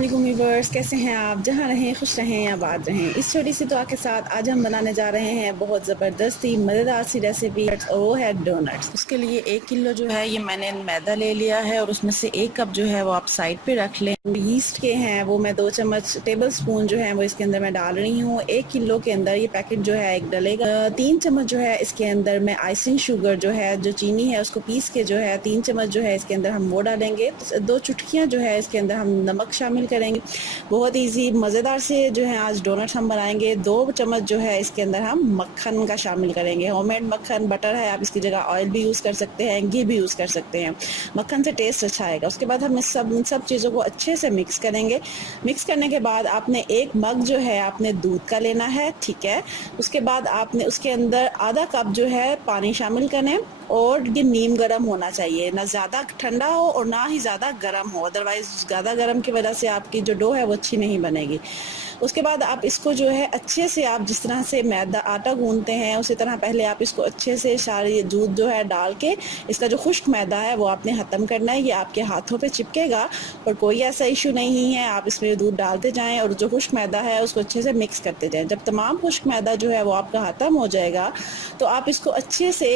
वालेकुम व्यूअर्स, कैसे हैं आप? जहाँ रहें खुश रहें, आबाद रहें। इस छोटी सी दुआ के साथ आज हम बनाने जा रहे हैं बहुत ज़बरदस्ती मज़ेदार सी रेसिपी, और वो है डोनट्स। उसके लिए 1 किलो जो है ये मैंने मैदा ले लिया है और उसमें से 1 कप जो है वो आप साइड पे रख लें। यीस्ट के हैं वो मैं 2 चम्मच टेबल स्पून जो है वो इसके अंदर मैं डाल रही हूँ। 1 किलो के अंदर ये पैकेट जो है एक डलेगा। 3 चम्मच जो है इसके अंदर मैं आइसिंग शुगर जो है, जो चीनी है उसको पीस के जो है 3 चम्मच जो है इसके अंदर हम वो डालेंगे। 2 चुटकियाँ जो है इसके अंदर हम नमक शामिल करेंगे। बहुत इजी मज़ेदार से जो है आज डोनट्स हम बनाएंगे। 2 चम्मच जो है इसके अंदर हम मक्खन का शामिल करेंगे। होममेड मक्खन, बटर है, आप इसकी जगह ऑयल भी यूज़ कर सकते हैं, घी भी यूज़ कर सकते हैं। मक्खन से टेस्ट अच्छा आएगा। उसके बाद हम इन सब चीज़ों को अच्छे से मिक्स करेंगे। मिक्स करने के बाद आपने 1 मग जो है आपने दूध का लेना है, ठीक है। उसके बाद आपने उसके अंदर आधा कप जो है पानी शामिल करें और ये नीम गर्म होना चाहिए, ना ज़्यादा ठंडा हो और ना ही ज़्यादा गर्म हो, अदरवाइज़ ज़्यादा गर्म की वजह से आपकी जो डो है वो अच्छी नहीं बनेगी। उसके बाद आप इसको जो है अच्छे से, आप जिस तरह से मैदा आटा गूंदते हैं उसी तरह पहले आप इसको अच्छे से सारी दूध जो है डाल के इसका जो खुश्क मैदा है वो आपने ख़त्म करना है। ये आपके हाथों पे चिपकेगा और कोई ऐसा इशू नहीं है, आप इसमें दूध डालते जाएं और जो खुश्क मैदा है उसको अच्छे से मिक्स करते जाएं। जब तमाम खुश्क मैदा जो है वो आपका ख़त्म हो जाएगा तो आप इसको अच्छे से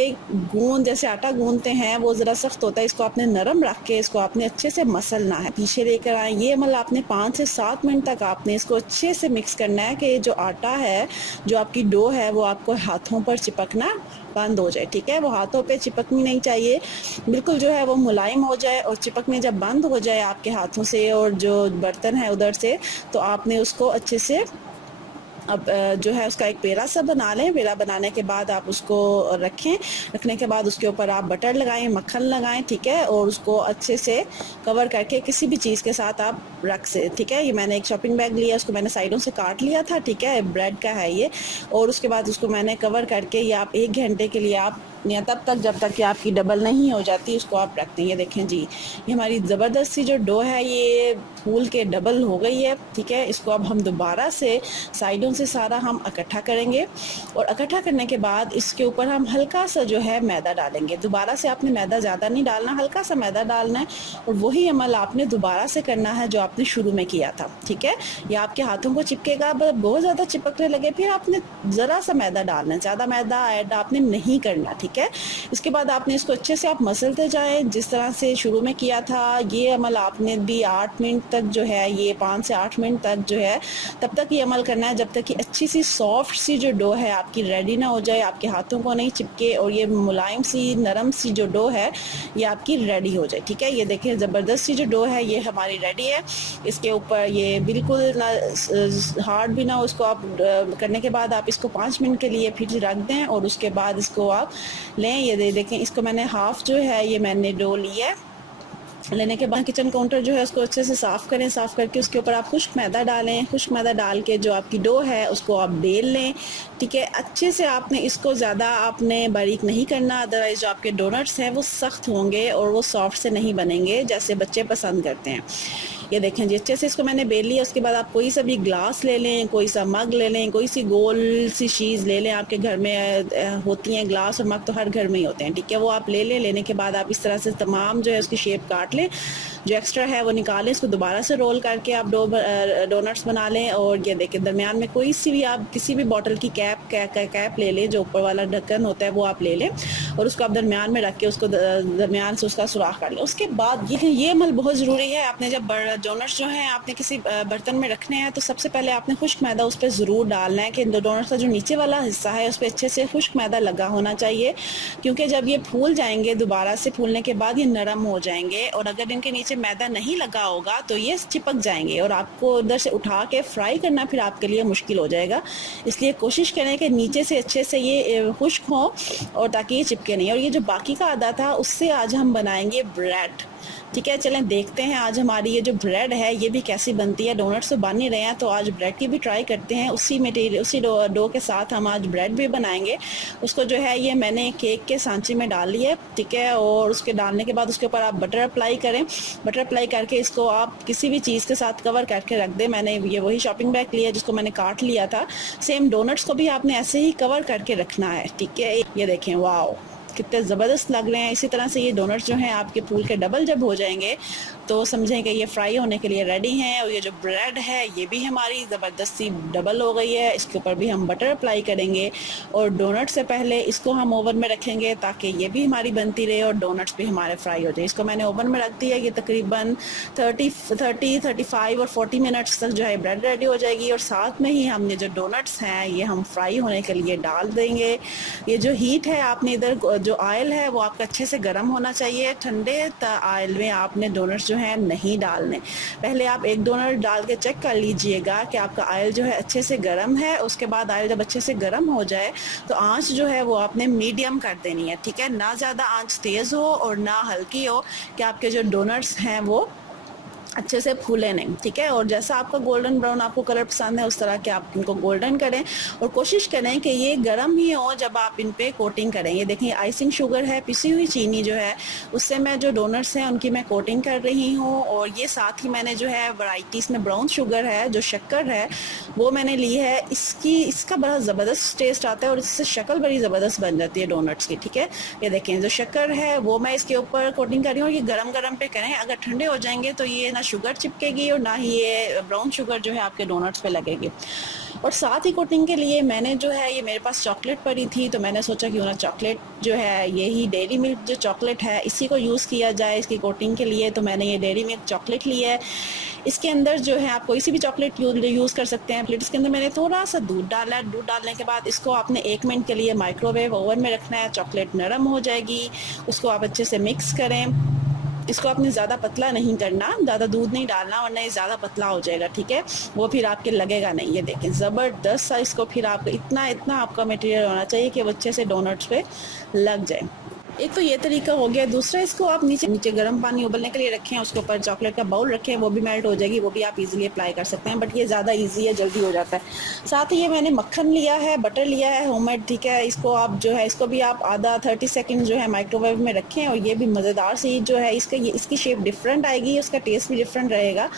जैसे आटा गूंदते हैं वो ज़रा सख्त होता है, इसको आपने नरम रख के इसको आपने अच्छे से मसलना है, पीछे लेकर आए। ये अमल आपने 5 से 7 मिनट तक आपने इसको अच्छे से मिक्स करना है कि जो आटा है, जो आपकी डो है वो आपको हाथों पर चिपकना बंद हो जाए, ठीक है। वो हाथों पे चिपकनी नहीं चाहिए, बिल्कुल जो है वो मुलायम हो जाए। और चिपकने जब बंद हो जाए आपके हाथों से और जो बर्तन है उधर से, तो आपने उसको अच्छे से अब जो है उसका एक पेड़ा सा बना लें। पेड़ा बनाने के बाद आप उसको रखें। रखने के बाद उसके ऊपर आप बटर लगाएं, मक्खन लगाएं, ठीक है। और उसको अच्छे से कवर करके किसी भी चीज़ के साथ आप रख से, ठीक है। ये मैंने एक शॉपिंग बैग लिया, उसको मैंने साइडों से काट लिया था, ठीक है। ब्रेड का है ये। और उसके बाद उसको मैंने कवर करके ये आप 1 घंटे के लिए आप, या तब तक जब तक कि आपकी डबल नहीं हो जाती, उसको आप रखते हैं। ये देखें जी, ये हमारी ज़बरदस्त सी जो डो है ये फूल के डबल हो गई है, ठीक है। इसको अब हम दोबारा से साइडों से सारा हम इकट्ठा करेंगे और इकट्ठा करने के बाद इसके ऊपर हम हल्का सा जो है मैदा डालेंगे। दोबारा से आपने मैदा ज़्यादा नहीं डालना, हल्का सा मैदा डालना है और वही अमल आपने दोबारा से करना है जो आपने शुरू में किया था, ठीक है। या आपके हाथों को चिपकेगा, बहुत ज़्यादा चिपकने लगे फिर आपने ज़रा सा मैदा डालना है, ज़्यादा मैदा ऐड आपने नहीं करना, ठीक है। इसके बाद आपने इसको अच्छे से आप मसलते जाएं जिस तरह से शुरू में किया था। ये अमल आपने भी 8 मिनट तक जो है, ये 5 से 8 मिनट तक जो है तब तक ये अमल करना है जब तक कि अच्छी सी सॉफ्ट सी जो डो है आपकी रेडी ना हो जाए, आपके हाथों को नहीं चिपके और ये मुलायम सी नरम सी जो डो है ये आपकी रेडी हो जाए, ठीक है। ये देखिए ज़बरदस्त सी जो डो है ये हमारी रेडी है। इसके ऊपर ये बिल्कुल ना हार्ड भी ना हो, उसको आप करने के बाद आप इसको 5 मिनट के लिए फिर रख दें और उसके बाद इसको आप लें। ये देखें, इसको मैंने हाफ जो है ये मैंने डो लिया है। लेने के बाद किचन काउंटर जो है उसको अच्छे से साफ़ करें। साफ़ करके उसके ऊपर आप खुश्क मैदा डालें। खुश्क मैदा डाल के जो आपकी डो है उसको आप बेल लें, ठीक है। अच्छे से आपने इसको ज़्यादा आपने बारीक नहीं करना, अदरवाइज़ जो आपके डोनट्स हैं वो सख्त होंगे और वो सॉफ्ट से नहीं बनेंगे जैसे बच्चे पसंद करते हैं। ये देखें जी, अच्छे से इसको मैंने बेल लिया। उसके बाद आप कोई सा भी ग्लास ले लें, कोई सा मग ले लें, कोई सी गोल सी चीज़ ले लें। आपके घर में होती हैं ग्लास और मग, तो हर घर में ही होते हैं, ठीक है। वो आप ले लें। लेने के बाद आप इस तरह से तमाम जो है उसकी शेप काट लें, जो एक्स्ट्रा है वो निकालें। इसको दोबारा से रोल करके आप डोनट्स बना लें। और ये देखें, दरमियान में कोई सी भी आप किसी भी बॉटल की कैप ले लें, जो ऊपर वाला ढक्कन होता है वो आप ले लें और उसको आप दरमियान में रख के उसको दरमियान से उसका सुराख कर लें। उसके बाद ये अमल बहुत ज़रूरी है। आपने जब डोनट्स जो हैं आपने किसी बर्तन में रखने हैं तो सबसे पहले आपने खुश्क मैदा उस पर ज़रूर डालना है कि डोनट्स का जो नीचे वाला हिस्सा है उस पर अच्छे से खुश्क मैदा लगा होना चाहिए, क्योंकि जब ये फूल जाएंगे दोबारा से फूलने के बाद ये नरम हो जाएंगे और अगर इनके नीचे मैदा नहीं लगा होगा तो ये चिपक जाएंगे और आपको उधर से उठा के फ्राई करना फिर आपके लिए मुश्किल हो जाएगा। इसलिए कोशिश करें कि नीचे से अच्छे से ये खुश्क हो और ताकि ये चिपके नहीं। और ये जो बाकी का आधा था उससे आज हम बनाएंगे ब्रेड, ठीक है। चलें देखते हैं आज हमारी ये जो ब्रेड है ये भी कैसी बनती है। डोनट्स तो बन ही रहे हैं तो आज ब्रेड की भी ट्राई करते हैं। उसी मटेरियल, उसी डो के साथ हम आज ब्रेड भी बनाएंगे। उसको जो है ये मैंने केक के सांचे में डाल लिया है, ठीक है। और उसके डालने के बाद उसके ऊपर आप बटर अप्लाई करें। बटर अप्लाई करके इसको आप किसी भी चीज़ के साथ कवर करके रख दें। मैंने ये वही शॉपिंग बैग लिया जिसको मैंने काट लिया था। सेम डोनट्स को भी आपने ऐसे ही कवर करके रखना है, ठीक है। ये देखें, वाओ, कितने ज़बरदस्त लग रहे हैं। इसी तरह से ये डोनट्स जो हैं आपके फूल के डबल जब हो जाएंगे तो समझें कि ये फ्राई होने के लिए रेडी हैं। और ये जो ब्रेड है ये भी हमारी ज़बरदस्ती डबल हो गई है। इसके ऊपर भी हम बटर अप्लाई करेंगे और डोनट से पहले इसको हम ओवन में रखेंगे ताकि ये भी हमारी बनती रहे और डोनट्स भी हमारे फ्राई हो जाए। इसको मैंने ओवन में रख दिया। ये तकरीबन 35 और 40 मिनट्स तक जो है ब्रेड रेडी हो जाएगी। और साथ में ही हमने जो डोनट्स हैं ये हम फ्राई होने के लिए डाल देंगे। ये जो हीट है आपने इधर जो ऑयल है वो आपका अच्छे से गर्म होना चाहिए। ठंडे ऑयल में आपने डोनट्स जो है नहीं डालने। पहले आप एक डोनट डाल के चेक कर लीजिएगा कि आपका ऑयल जो है अच्छे से गर्म है। उसके बाद ऑयल जब अच्छे से गर्म हो जाए तो आंच जो है वो आपने मीडियम कर देनी है, ठीक है। ना ज़्यादा आंच तेज़ हो और ना हल्की हो कि आपके जो डोनट्स हैं वो अच्छे से फूले नहीं, ठीक है। और जैसा आपका गोल्डन ब्राउन आपको कलर पसंद है उस तरह के आप इनको गोल्डन करें और कोशिश करें कि ये गर्म ही हो जब आप इन पे कोटिंग करें। ये देखिए आइसिंग शुगर है, पिसी हुई चीनी जो है उससे मैं जो डोनट्स हैं उनकी मैं कोटिंग कर रही हूँ। और ये साथ ही मैंने जो है वैरायटी इसमें ब्राउन शुगर है, जो शक्कर है वो मैंने ली है। इसका बड़ा ज़बरदस्त टेस्ट आता है और इससे शक्ल बड़ी ज़बरदस्त बन जाती है डोनट्स की, ठीक है। ये देखें जो शक्कर है वो मैं इसके ऊपर कोटिंग कर रही हूँ। ये गरम गरम पे करें, अगर ठंडे हो जाएंगे तो ये ना शुगर चिपकेगी और ना ही ये ब्राउन शुगर जो है आपके डोनट्स पे लगेगी। और साथ ही कोटिंग के लिए मैंने जो है ये मेरे पास चॉकलेट पड़ी थी तो मैंने सोचा कि ना चॉकलेट जो है यही डेयरी मिल्क जो चॉकलेट है इसी को यूज़ किया जाए इसकी कोटिंग के लिए। तो मैंने ये डेयरी मिल्क चॉकलेट ली है। इसके अंदर जो है आप कोई सी भी चॉकलेट यूज़ कर सकते हैं। प्लेट इसके अंदर मैंने थोड़ा सा दूध डाला है। दूध डालने के बाद इसको आपने 1 मिनट के लिए माइक्रोवेव ओवन में रखना है। चॉकलेट नरम हो जाएगी, उसको आप अच्छे से मिक्स करें। इसको आपने ज़्यादा पतला नहीं करना, ज़्यादा दूध नहीं डालना वरना ये ज़्यादा पतला हो जाएगा, ठीक है। वो फिर आपके लगेगा नहीं। ये देखें ज़बरदस्त सा इसको फिर आपको इतना आपका मटेरियल होना चाहिए कि वो अच्छे से डोनट्स पे लग जाए। एक तो ये तरीका हो गया। दूसरा, इसको आप नीचे गर्म पानी उबलने के लिए रखें, उसके ऊपर चॉकलेट का बाउल रखें, वो भी मेल्ट हो जाएगी, वो भी आप इजीली अप्लाई कर सकते हैं। बट ये ज़्यादा इजी है, जल्दी हो जाता है। साथ ही ये मैंने मक्खन लिया है, बटर लिया है होममेड, ठीक है। इसको आप जो है इसको भी आप आधा 30 सेकंड जो है माइक्रोवेव में रखें और ये भी मज़ेदार सी जो है इसकी शेप डिफरेंट आएगी, उसका टेस्ट भी डिफरेंट रहेगा।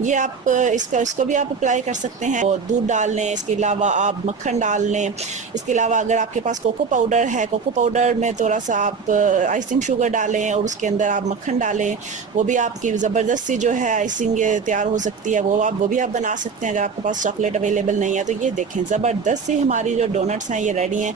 ये आप इसको भी आप अप्लाई कर सकते हैं। और दूध डाल लें, इसके अलावा आप मक्खन डाल लें। इसके अलावा अगर आपके पास कोको पाउडर है, कोको पाउडर में थोड़ा सा आप आइसिंग शुगर डालें और उसके अंदर आप मक्खन डालें, वो भी आपकी ज़बरदस्त सी जो है आइसिंग तैयार हो सकती है। वो भी आप बना सकते हैं अगर आपके पास चॉकलेट अवेलेबल नहीं है। तो ये देखें ज़बरदस्त सी हमारी जो डोनट्स हैं ये रेडी हैं।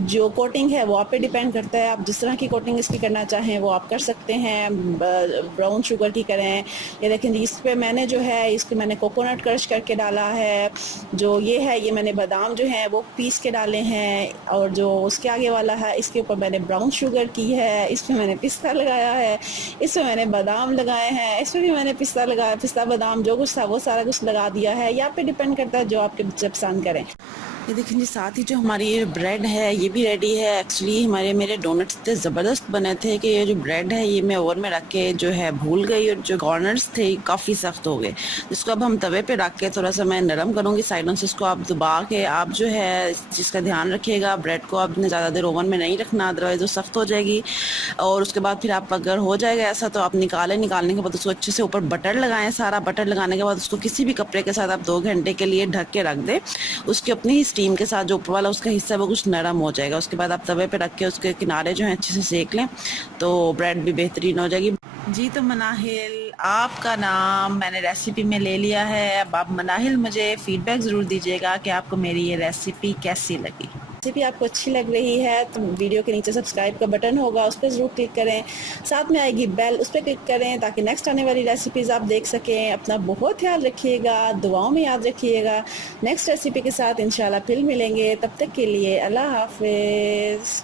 जो कोटिंग है वो आप पे डिपेंड करता है, आप जिस तरह की कोटिंग इसकी करना चाहें वो आप कर सकते हैं। ब्राउन शुगर की करें। ये देखें इस पर मैंने जो है इसके मैंने कोकोनट क्रश करके डाला है। जो ये है ये मैंने बादाम जो है वो पीस के डाले हैं। और जो उसके आगे वाला है इसके ऊपर मैंने ब्राउन शुगर की है, इस पर मैंने पिस्ता लगाया है, इस पर मैंने बादाम लगाए हैं, इस पर भी मैंने पिस्ता लगाया, पिस्ता बादाम जो कुछ था वो सारा कुछ लगा दिया है। या पे डिपेंड करता है जो आपके बच्चे पसंद करें। ये देखिए जी, साथ ही जो हमारी ये ब्रेड है ये भी रेडी है। एक्चुअली मेरे डोनट्स इतने ज़बरदस्त बने थे कि ये जो ब्रेड है ये मैं ओवन में रख के जो है भूल गई और जो कॉर्नर्स थे काफ़ी सख्त हो गए, जिसको अब हम तवे पे रख के थोड़ा सा मैं नरम करूँगी साइडों से। इसको आप दबा के आप जो है इस चीज़ का ध्यान रखिएगा, ब्रेड को आपने ज़्यादा देर ओवन में नहीं रखना, अदरवाइज़ वो सख्त हो जाएगी। और उसके बाद फिर आप अगर हो जाएगा ऐसा तो आप निकालने के बाद उसको अच्छे से ऊपर बटर लगाएं। सारा बटर लगाने के बाद उसको किसी भी कपड़े के साथ आप 2 घंटे के लिए ढक के रख दें। उसकी अपनी स्टीम के साथ जो ऊपर वाला उसका हिस्सा है वो कुछ नरम हो जाएगा। उसके बाद आप तवे पे रख के उसके किनारे जो है अच्छे से सेक लें तो ब्रेड भी बेहतरीन हो जाएगी। जी तो मनाहिल, आपका नाम मैंने रेसिपी में ले लिया है। अब आप मनाहिल मुझे फीडबैक ज़रूर दीजिएगा कि आपको मेरी ये रेसिपी कैसी लगी। रेसिपी आपको अच्छी लग रही है तो वीडियो के नीचे सब्सक्राइब का बटन होगा, उस पर ज़रूर क्लिक करें। साथ में आएगी बेल, उस पर क्लिक करें ताकि नेक्स्ट आने वाली रेसिपीज़ आप देख सकें। अपना बहुत ख्याल रखिएगा, दुआओं में याद रखिएगा। नेक्स्ट रेसिपी के साथ इंशाल्लाह फिर मिलेंगे, तब तक के लिए अल्लाह हाफिज़।